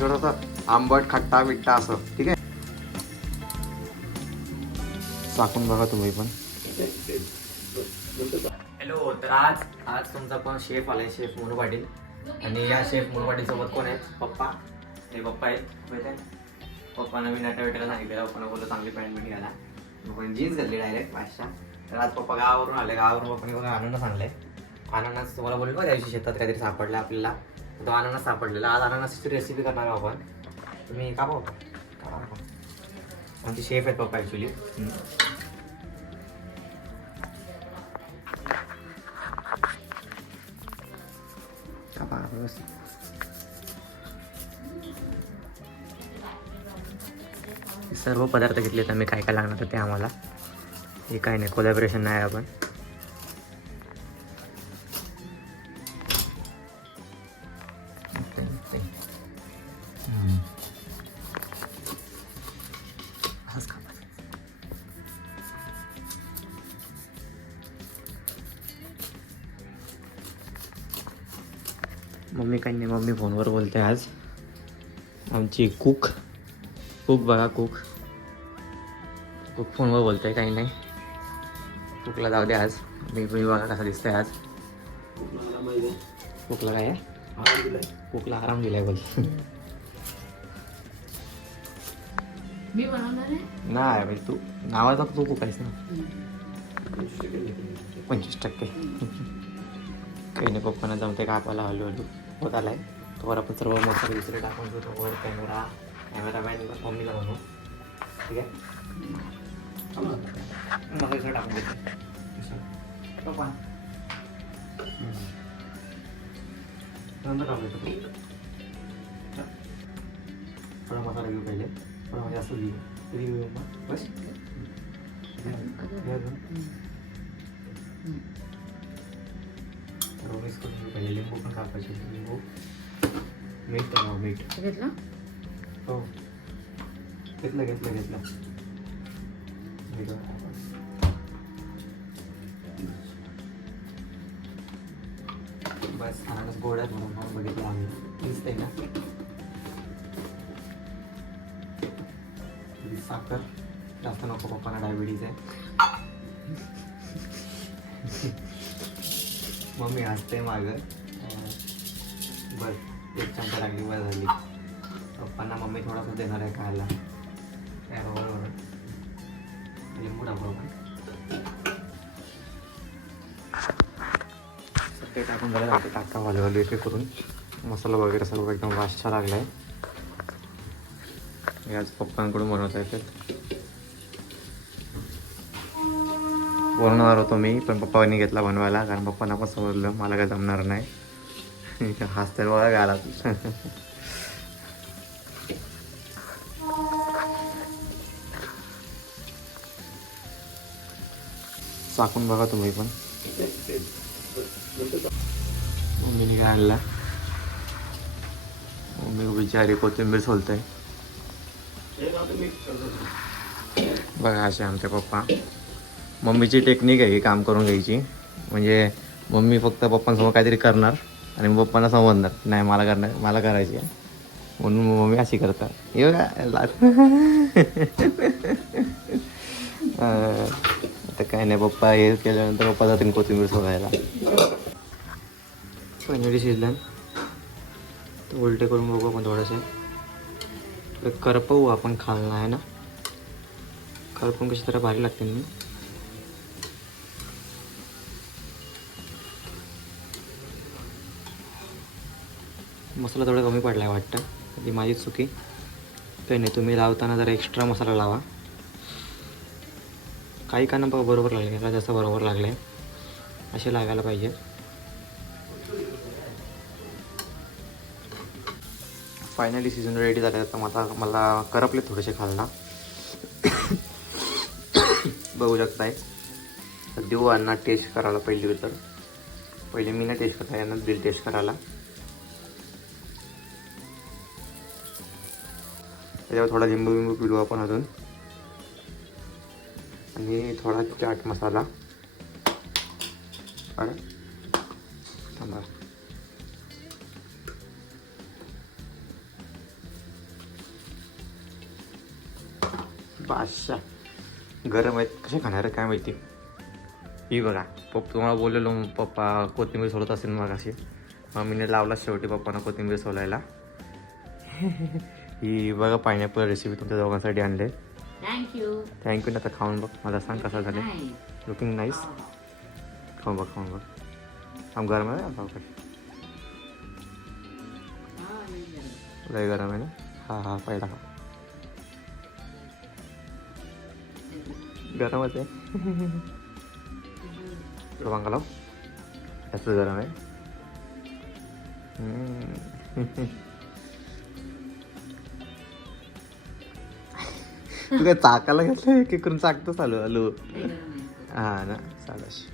थोडंसं आंबट खट्टा बिट्टा असं, ठीक आहे. चाकून बघा तुम्ही पण. हॅलो, तर आज आज तुमचा पण शेफ आलाय, शेफ मोनू पाटील. आणि या शेफ मोनू पाटील सोबत कोण आहेत? पप्पा. हे पप्पा आहेत, माहिती आहे. पप्पांना मी नाट्या भेटायला सांगितलेलं, पप्पांना बोललं चांगली पॅन्ट बिंट घाला. पण जीन्स घातली डायरेक्ट पाचशा. तर आज पप्पा गावावरून आले, गावावरून पप्पाने बघा अननस आणलाय. अननस तुम्हाला बोललो त्या दिवशी शेतात काहीतरी सापडला आपल्याला, तो अननस सापडलेला. आज अननसची रेसिपी करणार आहोत आपण. तुम्ही का पाहू का आमचे शेफ आहेत पप्पा ॲक्च्युली. सर्व पदार्थ घेतलेत आम्ही, काय काय लागणार ते आम्हाला. हे काय नाही, कोलॅबरेशन नाही आपण. मम्मी काही नाही, मम्मी फोनवर बोलते आज. आमची कुक बघा, कुक फोनवर बोलते, काही नाही. कुकला जाऊ दे आज. मी बघा कसा दिसतंय आज. कुकला काय आहे? कुकला आराम दिलाय बोल. मी बनवणार आहे नाही भाई, तू नावाचा तू कुक आहेस ना. 25%. काही नाही, पप्पांना जमते का आपल्याला हळूहळू होत आलाय. तोवर आपण सर्व मसाले दुसरे टाकून घेतो. वर कॅमेरामॅन मम्मीला बनवू, ठीक आहे. मसाले दुसरं टाकून घेतो पप्पा. नंतर टाकून घेतो. थोडा मसाला घेऊ पहिले, थोडा जास्त घेऊ बस. मिक्स करून घेऊ पहिले. लिंबू पण कापायचे, लिंबू. मीठ टाकावं, मीठ घेतलं. हो घेतलं. बस अननस गोड्यात म्हणून बघितलं आम्ही, दिसतंय ना. साखर जास्त नको, पप्पांना डायबिटीज आहे. मम्मी हसते मागं. बस एक चमचा लागली, बस झाली. पप्पांना मम्मी थोडासा देणार आहे खायला. बरोबर, लिंबू टाकू आपण. ते टाकून झालं जाते, टाका हलवलं इथे करून. मसाला वगैरे सर्व एकदम वास लागला आहे. हे आज पप्पांकडून बनवता येतात. बनवणार होतो मी, पण पप्पांनी घेतला बनवायला, कारण पप्पांना पण समजलं मला काय जमणार नाही. हसते बघा गाला. चाकून बघा तुम्ही पण. मम्मीने काय आणला? मम्मी बिचारी कोथिंबीर सोलते बघा. असे आमचे पप्पा. मम्मीची टेक्निक आहे ही काम करून घ्यायची. म्हणजे मम्मी फक्त पप्पांसमोर काहीतरी करणार आणि पप्पांना समजणार नाही मला करायची आहे, म्हणून मम्मी अशी करतात. हे बघा आता काय नाही, पप्पा हे केल्यानंतर पप्पा जातील कोथिंबीर सोलायला. पनीर शिजलं तर उलटे करून बघू आपण थोडंसं. करपवू आपण खालना आहे ना. करपून कशी तर भारी लागते ना. मसाला थोडा कमी पडला आहे वाटतं, ती माझी चुकी. काही नाही, तुम्ही लावताना जरा एक्स्ट्रा मसाला लावा. काही काना बरोबर लागले, का जास्त बरोबर लागले, असे लागायला पाहिजे. फायनली सीझन रेडी झाले. आता मला करपले थोडेसे खालना. बघू शकताय. देऊ अण्णा टेस्ट करायला पहिली. तर पहिले मी ना टेस्ट करता, यांना दिल टेस्ट करायला. त्याच्यावर थोडा लिंबू पिळू आपण अजून, आणि थोडा चाट मसाला. अरे थांबा, बादशाह गरम आहेत. कसे खाणार आहे काय माहिती. ही बघा तुम्हाला बोललेलो पप्पा कोथिंबीर सोलत असेल मग अशी मम्मीने लावला शेवटी पप्पांना कोथिंबीर सोलायला. ही बघा पायनॅपल रेसिपी तुमच्या दोघांसाठी आणले. थँक्यू ना. तर खाऊन बघ मला सांग कसं झालं. Looking nice. खाऊन बघ. आम गरम आहे ना. लय गरम आहे ना. हा पहिला खा. गरमच आहे. वांगा लाव. जास्त गरम आहे. तू काय चाकाला घेतलं की करून चाकतो चालू आलू. हा ना चालश.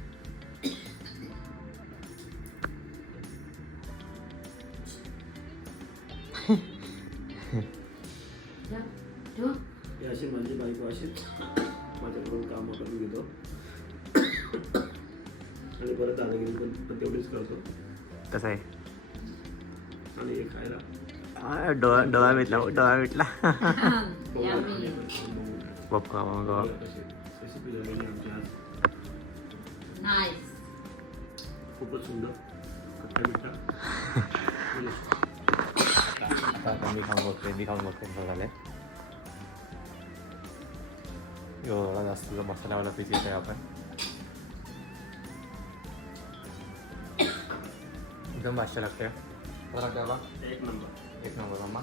अशी माझी बायको अशीच माझ्याकडून कामं करून घेतो आणि परत आलं गेली पण तेवढीच करतो. कसं आहे आणि हे खायला डोळा भेटला. पप्पा रेसिपी झालेली आमची आज. खूपच सुंदर खट्टा मिठा. आता मी खाऊन बघते कसं झालंय. एवढा जास्त मसालावाला पीस येत आहे आपण. एकदम बादशाह लागते. एक नंबर मामा.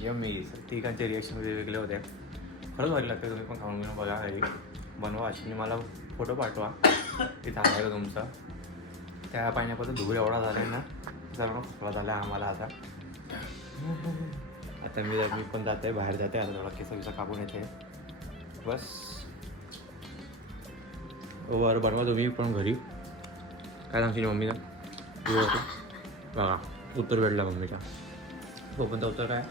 यम्मी. तिघांचे रिॲक्शन वेगवेगळे होते. खरंच भारी लागते. तुम्ही पण खाऊन घेऊन बघा घरी बनवा. अशी मला फोटो पाठवा तिथं आहे का तुमचं. त्या पाण्यापासून धूळ एवढा झाला आहे ना सर्व खोकला झाला आम्हाला आता. आता मी पण जाते बाहेर जाते. आता थोडा केस कापून येते बस. बरं बनवा तुम्ही पण घरी. काय सांगशील मम्मीला. बघा उत्तर भेटला मम्मीच्या. हो पण उत्तर काय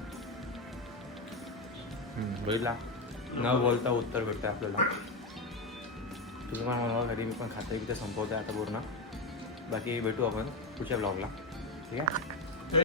बघितला न बोलता उत्तर भेटतं आपल्याला. तुम्ही पण मला घरी मी पण खाते की ते संपवते आता पूर्ण. बाकी भेटू आपण पुढच्या ब्लॉगला. ठीक आहे.